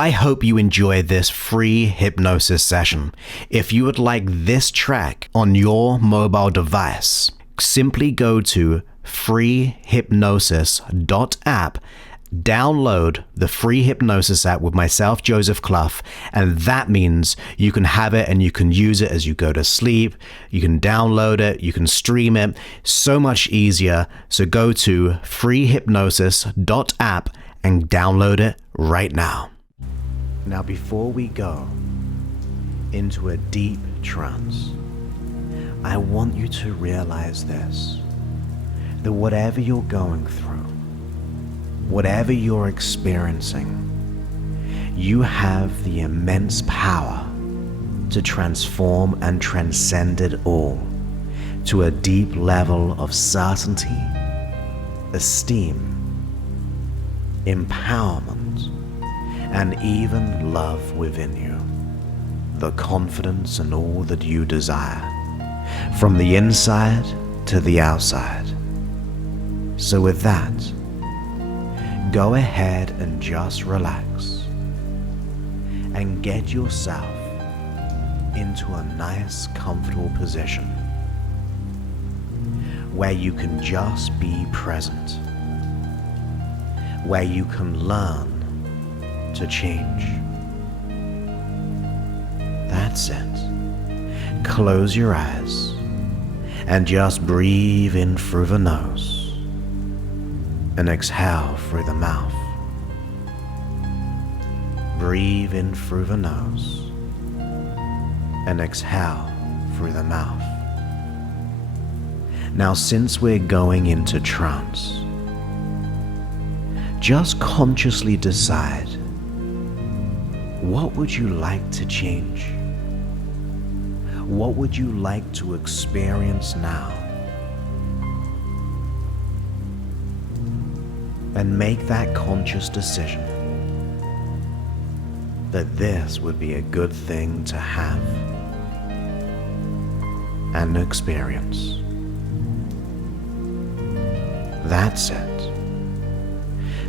I hope you enjoy this free hypnosis session. If you would like this track on your mobile device, simply go to freehypnosis.app, download the free hypnosis app with myself, Joseph Clough, and that means you can have it and you can use it as you go to sleep. You can download it, you can stream it, so much easier. So go to freehypnosis.app and download it right now. Now, before we go into a deep trance, I want you to realize this, that whatever you're going through, whatever you're experiencing, you have the immense power to transform and transcend it all to a deep level of certainty, esteem, empowerment, and even love within you, the confidence in all that you desire, from the inside to the outside. So with that, go ahead and just relax and get yourself into a nice, comfortable position where you can just be present, where you can learn to change. That's it. Close your eyes and just breathe in through the nose and exhale through the mouth. Breathe in through the nose and exhale through the mouth. Now, since we're going into trance, just consciously decide, what would you like to change? What would you like to experience now? And make that conscious decision that this would be a good thing to have and experience. That's it.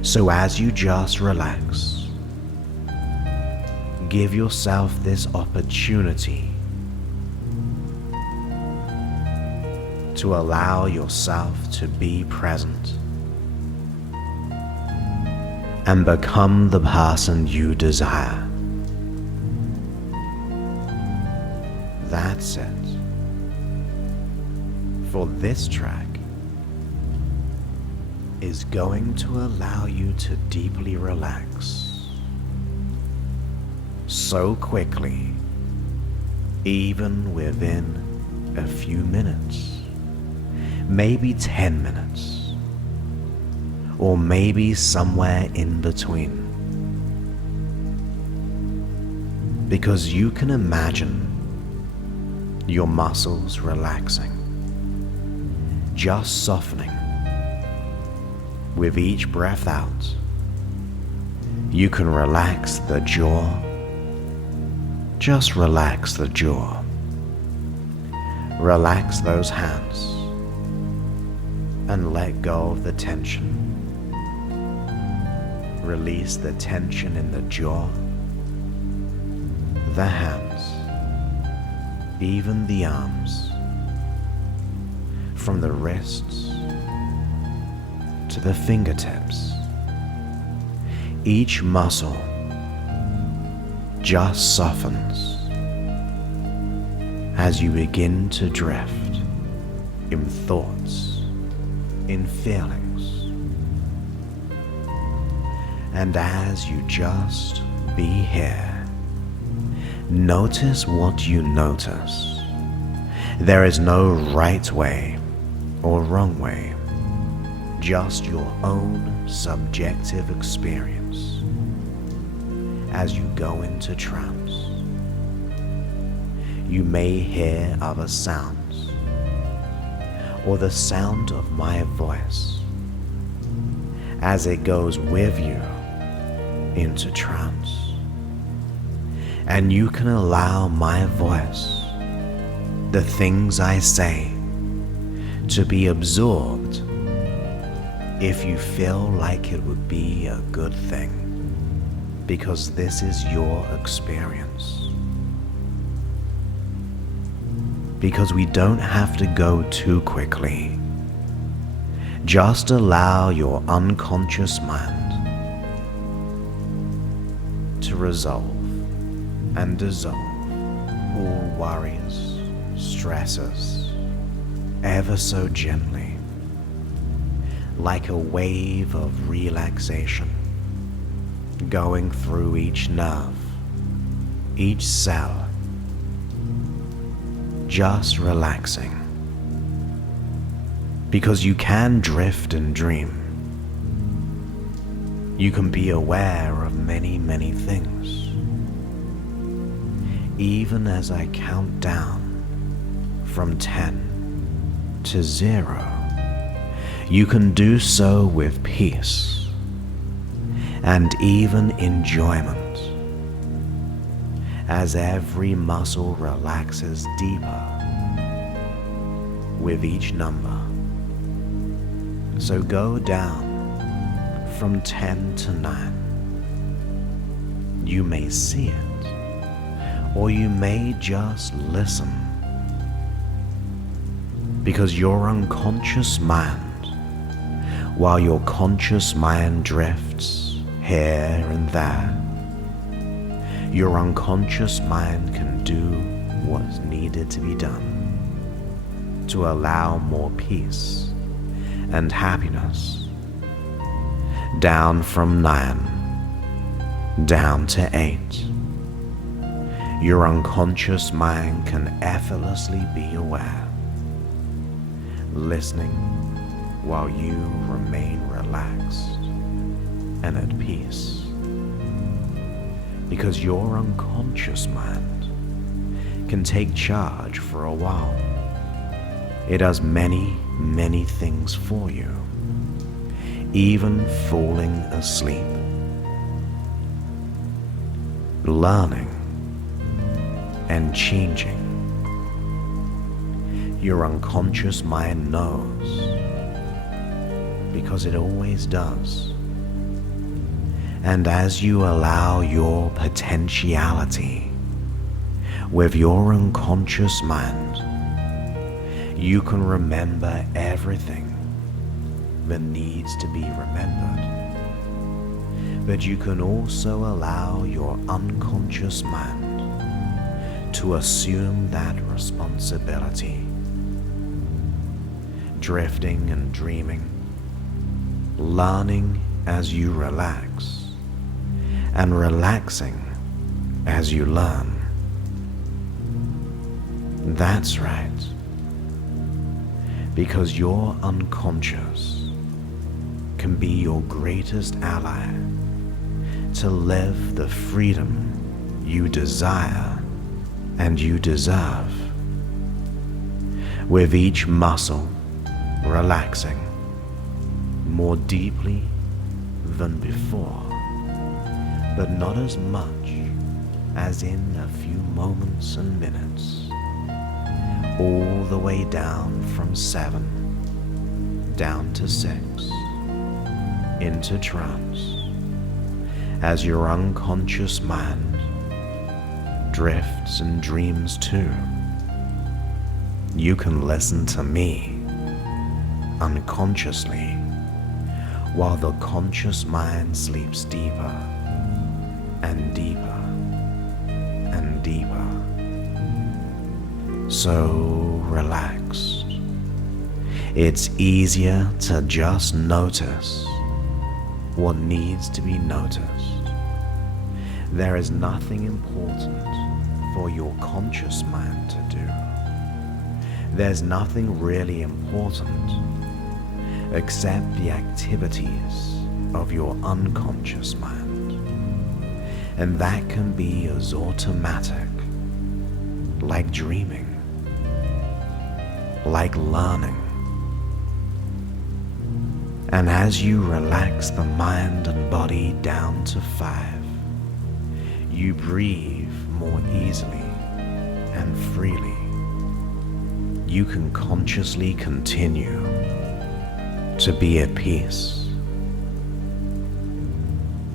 So as you just relax, give yourself this opportunity to allow yourself to be present and become the person you desire. That's it. For this track is going to allow you to deeply relax so quickly, even within a few minutes, maybe 10 minutes, or maybe somewhere in between. Because you can imagine your muscles relaxing, just softening with each breath out. You can relax the jaw. Just relax the jaw. Relax those hands and let go of the tension. Release the tension in the jaw, the hands, even the arms, from the wrists to the fingertips. Each muscle just softens as you begin to drift in thoughts, in feelings, and as you just be here, notice what you notice. There is no right way or wrong way, just your own subjective experience as you go into trance. You may hear other sounds or the sound of my voice as it goes with you into trance. And you can allow my voice, the things I say, to be absorbed if you feel like it would be a good thing, because this is your experience. Because we don't have to go too quickly. Just allow your unconscious mind to resolve and dissolve all worries, stresses, ever so gently, like a wave of relaxation going through each nerve, each cell, just relaxing. Because you can drift and dream. You can be aware of many, many things. Even as I count down from 10 to 0, you can do so with peace and even enjoyment as every muscle relaxes deeper with each number. So go down from 10 to 9. You may see it, or you may just listen, because your unconscious mind, while your conscious mind drifts here and there, your unconscious mind can do what's needed to be done to allow more peace and happiness. Down from 9, down to 8. Your unconscious mind can effortlessly be aware, listening while you remain relaxed and at peace. Because your unconscious mind can take charge for a while. It does many, many things for you, even falling asleep, learning and changing. Your unconscious mind knows, because it always does. And as you allow your potentiality with your unconscious mind, you can remember everything that needs to be remembered. But you can also allow your unconscious mind to assume that responsibility, drifting and dreaming, learning as you relax, and relaxing as you learn. That's right. Because your unconscious can be your greatest ally to live the freedom you desire and you deserve. With each muscle relaxing more deeply than before, but not as much as in a few moments and minutes. All the way down from 7, down to 6, into trance, as your unconscious mind drifts and dreams too. You can listen to me unconsciously, while the conscious mind sleeps deeper and deeper and deeper. So relaxed. It's easier to just notice what needs to be noticed. There is nothing important for your conscious mind to do. There's nothing really important except the activities of your unconscious mind. And that can be as automatic, like dreaming, like learning. And as you relax the mind and body down to 5, you breathe more easily and freely. You can consciously continue to be at peace,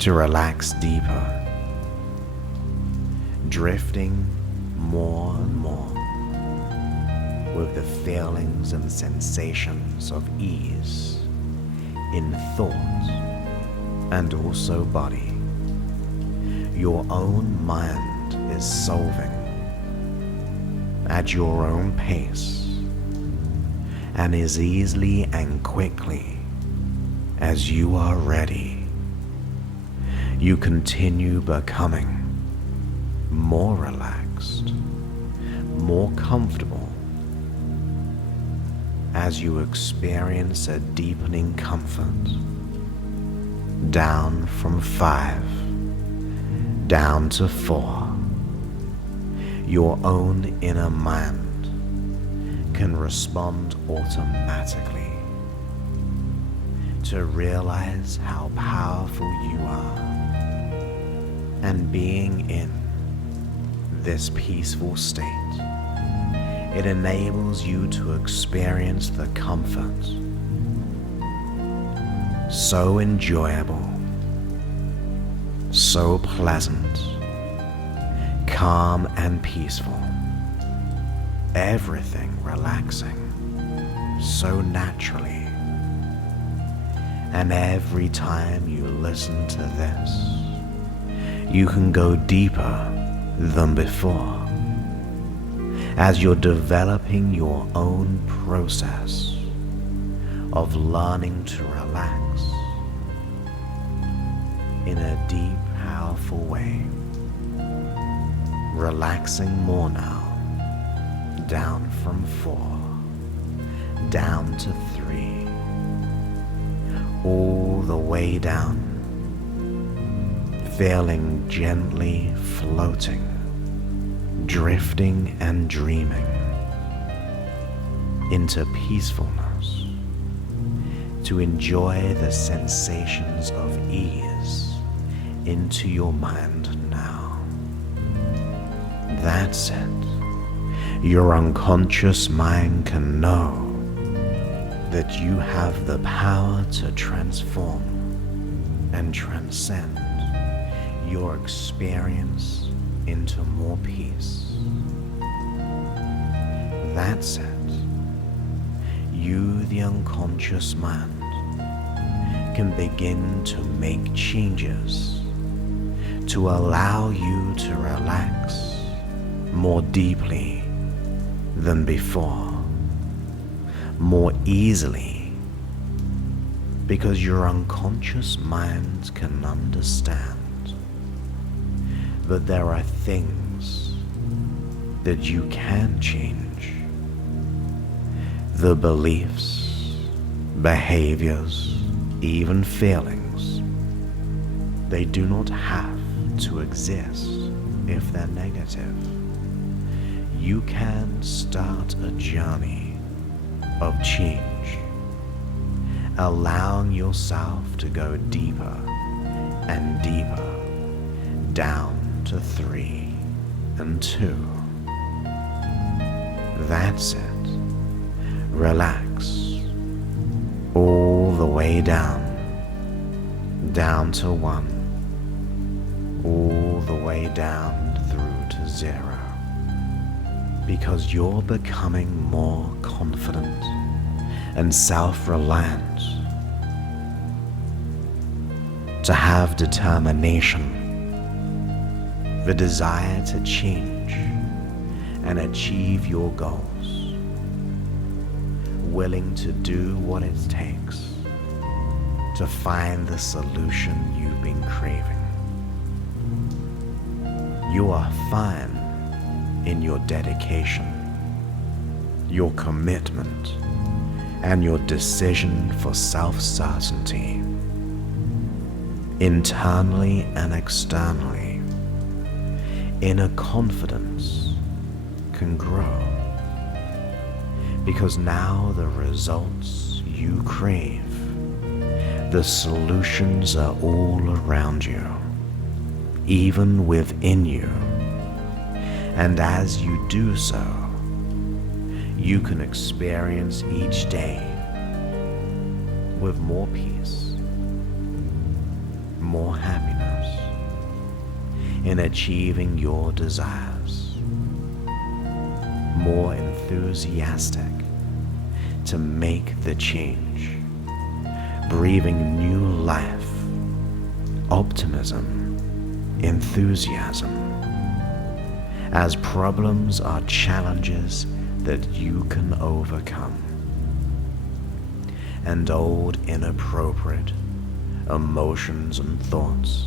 to relax deeper drifting more and more with the feelings and sensations of ease in thought and also body. Your own mind is solving at your own pace and as easily and quickly as you are ready. You continue becoming more relaxed, more comfortable as you experience a deepening comfort down from 5 down to 4. Your own inner mind can respond automatically to realize how powerful you are, and being in this peaceful state, it enables you to experience the comfort so enjoyable, so pleasant, calm and peaceful, everything relaxing so naturally. And every time you listen to this, you can go deeper than before as you're developing your own process of learning to relax in a deep, powerful way. Relaxing more now, down from 4, down to 3, all the way down, feeling gently floating, drifting and dreaming into peacefulness, to enjoy the sensations of ease into your mind now. That's it. Your unconscious mind can know that you have the power to transform and transcend your experience into more peace. That's it. You, the unconscious mind, can begin to make changes to allow you to relax more deeply than before, more easily, because your unconscious mind can understand that there are things that you can change. The beliefs, behaviors, even feelings, they do not have to exist if they're negative. You can start a journey of change, allowing yourself to go deeper and deeper down to 3 and 2. That's it. Relax all the way down to 1, all the way down through to 0, because you're becoming more confident and self-reliant, to have determination, the desire to change and achieve your goals, willing to do what it takes to find the solution you've been craving. You are fine in your dedication, your commitment, and your decision for self-certainty, internally and externally. Inner confidence can grow because now the results you crave, the solutions are all around you, even within you. And as you do so, you can experience each day with more peace, more happiness, in achieving your desires, more enthusiastic to make the change, breathing new life, optimism, enthusiasm, as problems are challenges that you can overcome, and old inappropriate emotions and thoughts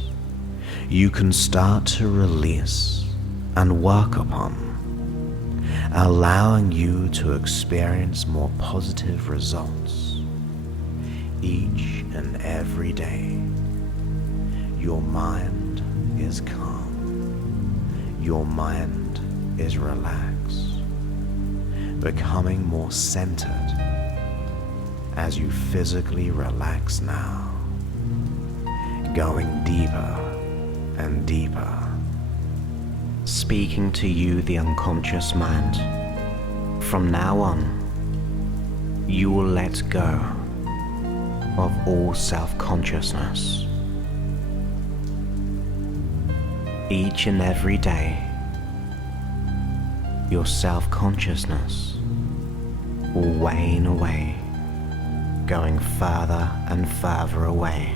you can start to release and work upon, allowing you to experience more positive results each and every day. Your mind is calm. Your mind is relaxed, becoming more centered as you physically relax now, going deeper and deeper. Speaking to you, the unconscious mind. From now on, you will let go of all self-consciousness. Each and every day, your self-consciousness will wane away, going further and further away.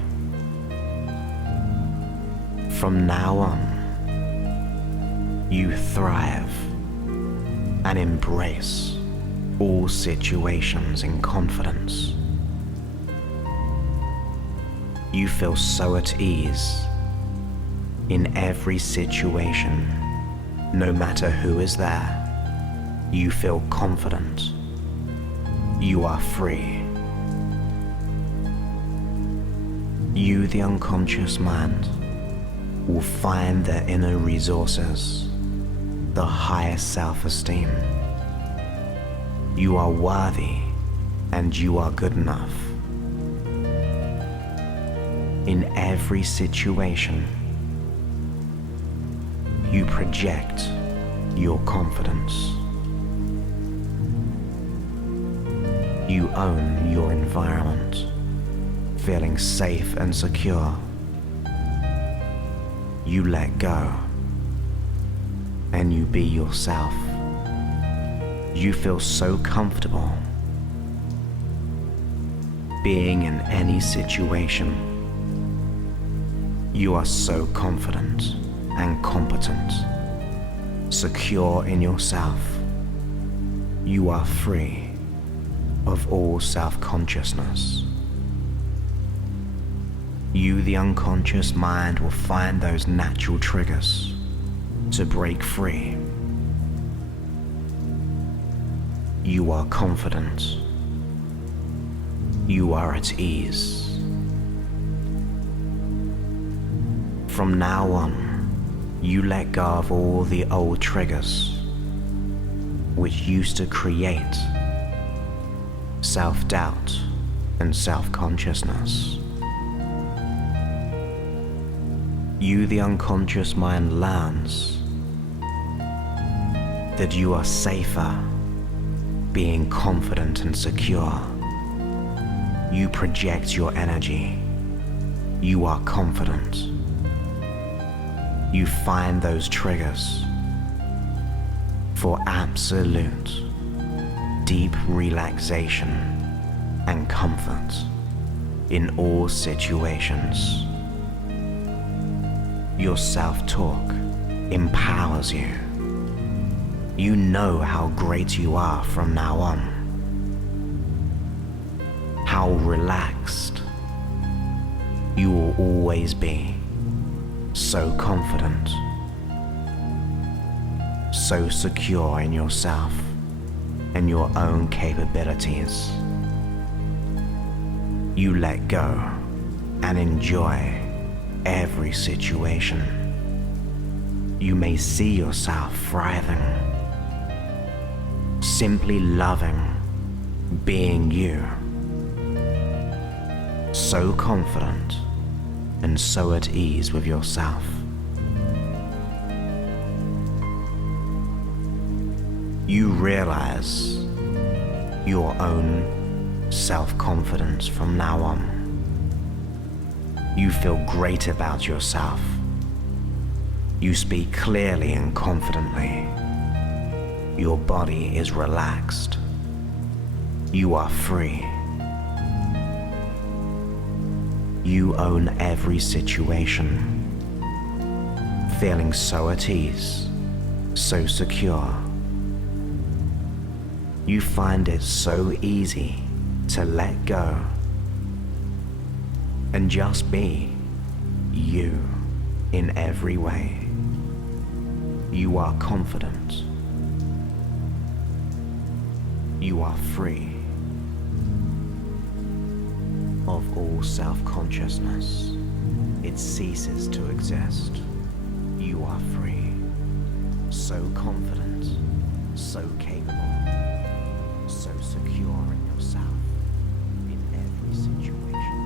From now on, you thrive and embrace all situations in confidence. You feel so at ease in every situation, no matter who is there. You feel confident. You are free. You, the unconscious mind, will find the inner resources, the highest self-esteem. You are worthy and you are good enough. In every situation, you project your confidence. You own your environment, feeling safe and secure. You let go and you be yourself. You feel so comfortable being in any situation. You are so confident and competent, secure in yourself. You are free of all self-consciousness. You, the unconscious mind, will find those natural triggers to break free. You are confident. You are at ease. From now on, you let go of all the old triggers which used to create self-doubt and self-consciousness. You, the unconscious mind, learns that you are safer being confident and secure. You project your energy. You are confident. You find those triggers for absolute deep relaxation and comfort in all situations. Your self-talk empowers you. You know how great you are from now on, how relaxed you will always be, so confident, so secure in yourself and your own capabilities. You let go and enjoy every situation. You may see yourself thriving, simply loving being you, so confident and so at ease with yourself. You realize your own self-confidence from now on. You feel great about yourself. You speak clearly and confidently. Your body is relaxed. You are free. You own every situation, feeling so at ease, so secure. You find it so easy to let go and just be you in every way. You are confident. You are free of all self-consciousness. It ceases to exist. You are free, so confident, so capable, so secure in yourself in every situation.